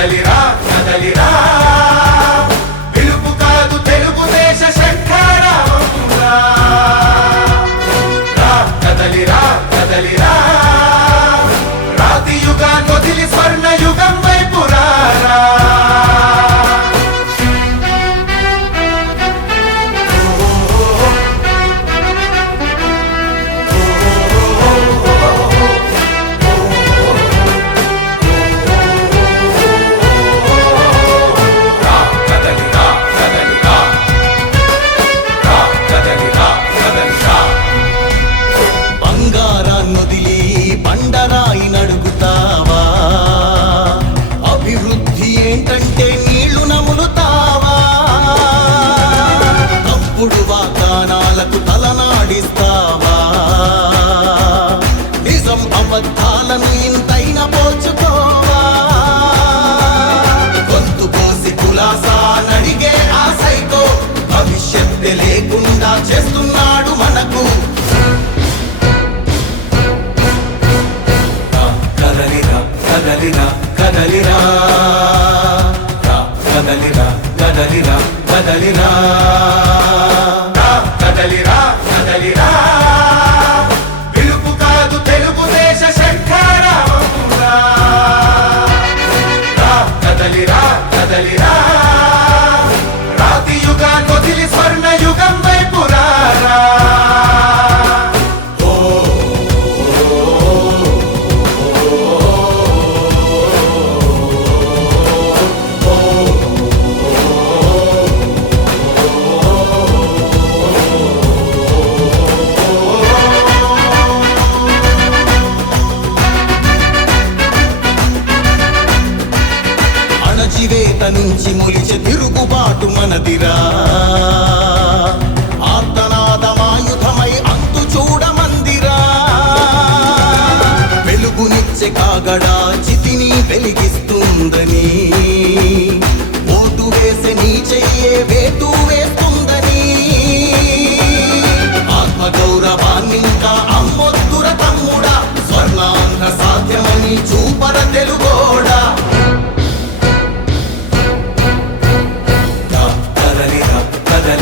కదలిరా కదలిరా. పిలుపు కాదు తెలుగుదేశ శంఖారావమురా రా, కదలిరా కదలిరా. రాతి యుగా నొదిలి స్వర్ణ యుగా చేస్తున్నాడు మనకు కదలిరా కదలిరా కదలిరా కదలిరా కదలిరా కదలిరా కదలిరా కదలిరా పిలుపు కాదు తెలుగుదేశ కదలిరా కదలిరా నుంచి మొలిచే తిరుగుబాటు మనదిరా. ఆర్తనాదమాయుధమై అంతు చూడమందిరా. వెలుగునిచ్చే కాగడా